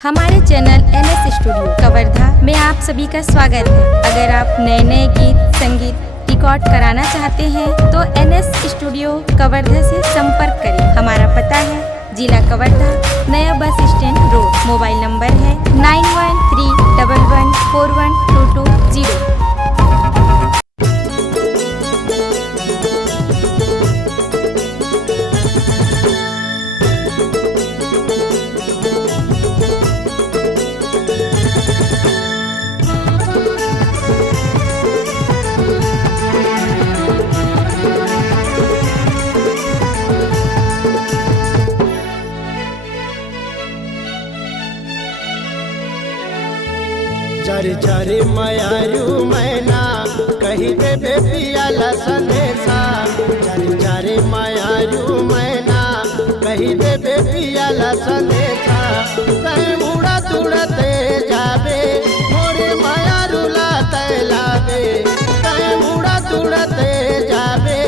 हमारे channel NS studio Kawardha में आप सभी का स्वागत है। अगर आप नए नए गीत संगीत रिकॉर्ड कराना चाहते हैं तो NS स्टूडियो कवर्धा से संपर्क करें। हमारा पता है जिला कवर्धा, नया bus stand road. Mobile number है 9131141220। चर चर मयारू मैना कही दे पियाला संदेशा। चर चर मयारू मैना कही दे पियाला संदेशा। कहीं उड़त उड़ते जाबे मोरे मयारू लाते लागे। कहीं उड़त उड़ते जाबे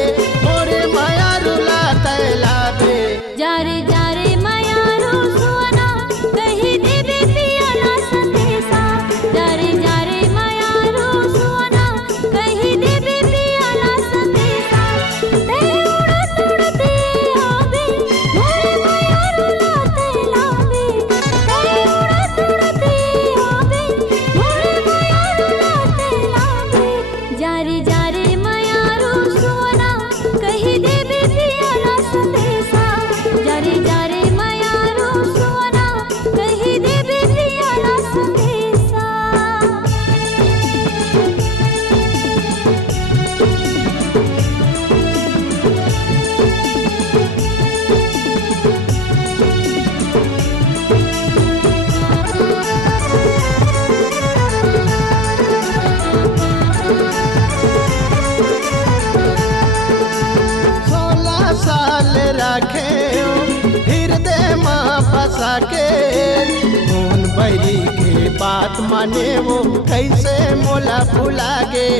मोरे मयारू लाते लागे। जारे जारे मयारू सोना कही देबे पियाला संदेशा। जारे जारे मयारू सोना कही देबे पियाला संदेशा। ते उड़त उड़ते आवे मोरे मयारू लाते लागे। ते उड़त उड़ते आवे मोरे मयारू लाते लागे। जारे जारे मयारू सोना कही देबे पियाला संदेशा। जारे जारे मयारू सोना कही देबे पियाला संदेशा। साल रखे हृदय माँ फंसा के। खून बरी के बात माने वो कैसे मोला भुला गे।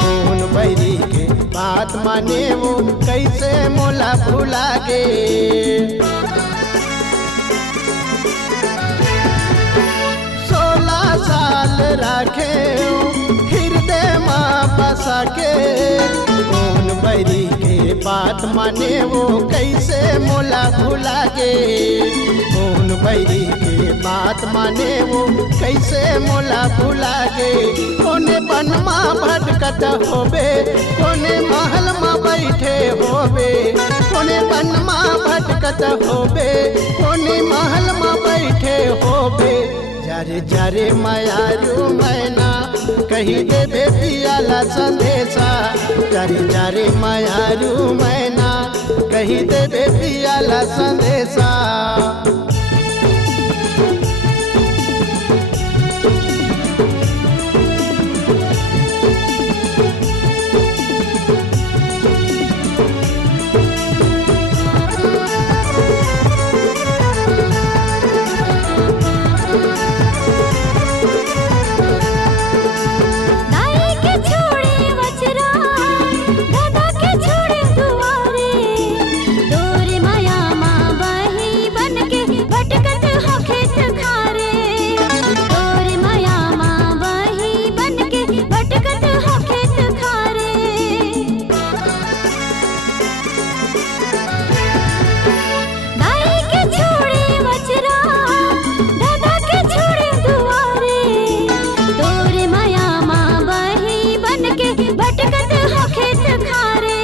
खून बरी के बात माने वो कैसे मोला भुला गे। 16 साल रखे हृदय माँ फंसा के। खून बरी के बात माने वो कैसे मोला भुला गे। खून बरी के बात माने वो कैसे मोला भुला गे। कोने बनमा भटकत होबे कोने महल में बैठे होबे। कोने बनमा भटकत होबे कोने महल में बैठे होबे। जारे जारे मयारू मैना कही देबे पियाला संदेशा। जारे जारे मयारू मैना कही देबे पियाला संदेशा। दाई के छोड़े वचरा दादा के छोड़े दुआरे। तोरे माया माँ बही बन के भटकत हो खेत खारे। तोरे माया माँ बही बन के भटकत हो खेत खारे। दाई के छोड़े वचरा दादा के छोड़े दुआरे। तोरे माया माँ बही बन के भटकत हो खेत खारे।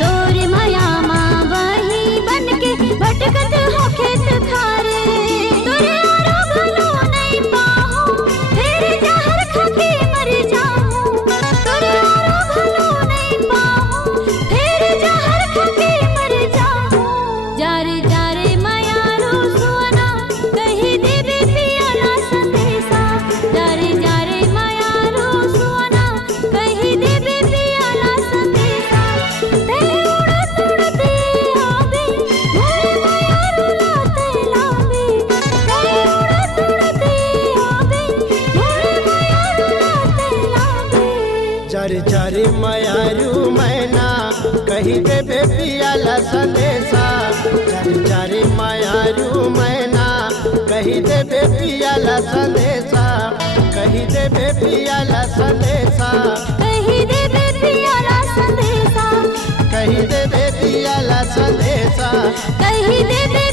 तोरे माया माँ बही बन के भटकत हो खेत खारे। तोरे आरो भलो नहीं पाहूं फिर जहर खा के मर जाऊं। तोरे आरो भलो नहीं पाहूं फिर जहर खा के मर जाऊं। जारे जारे मयारू सोना कही देबे पियाला संदेशा। जारे जारे मयारू सोना कही देबे पियाला संदेशा। ते उड़त उड़ते आवे मोरे मयारू लाते लागे। ते उड़त उड़ते आवे मोरे मयारू लाते लागे। चर चर मयारू मैना कही देबे पियाला संदेशा। चर चर मयारू मैना कही कही देबे पियाला संदेशा, कही देबे पियाला संदेशा, कही देबे पियाला संदेशा, कही देबे पियाला संदेशा, कही देबे